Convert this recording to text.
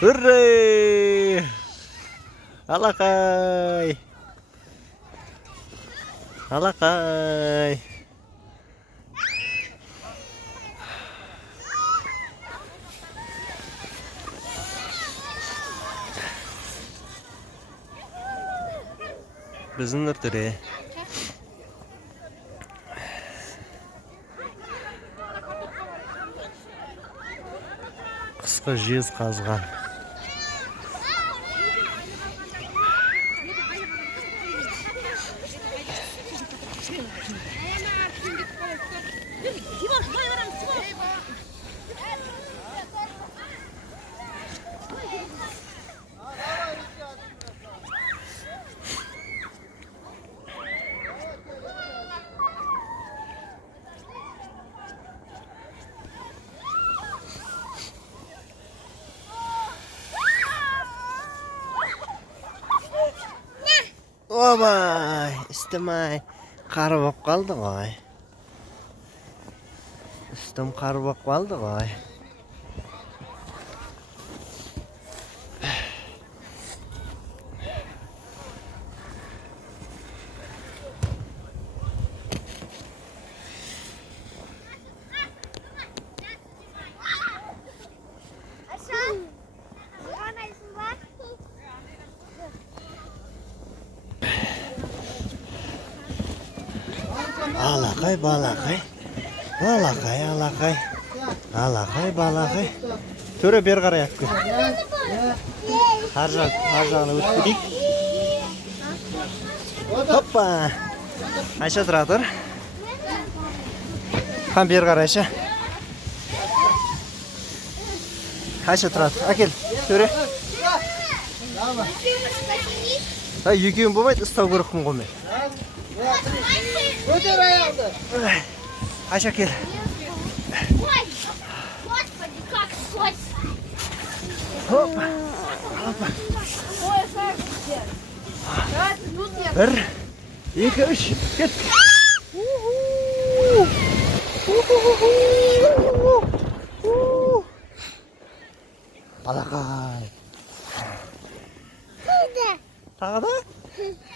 Hurray! Alakay! Alakay! Біздің нұртыры. Қысқы жез қазған. Обай, істемай, қары болып қалды ғой. Үстім қары болып қалды ғой. Алақай, балақай. Алақай, алақай. Алақай, балақай. Төре бер қарай ақ көр. Ар жағына өтіп кетейік. Хоппа. Айша тұра тұр. Қан бер қарай Айша. Айша тұра тұр. Әкел, төре. Екеуін болмайды, ұстау көрікпін қоймай. Көтер аяғды. Айша кел. Господи, как хоть. Хоппа. Ой, как где? Бір, екі, үш, кет.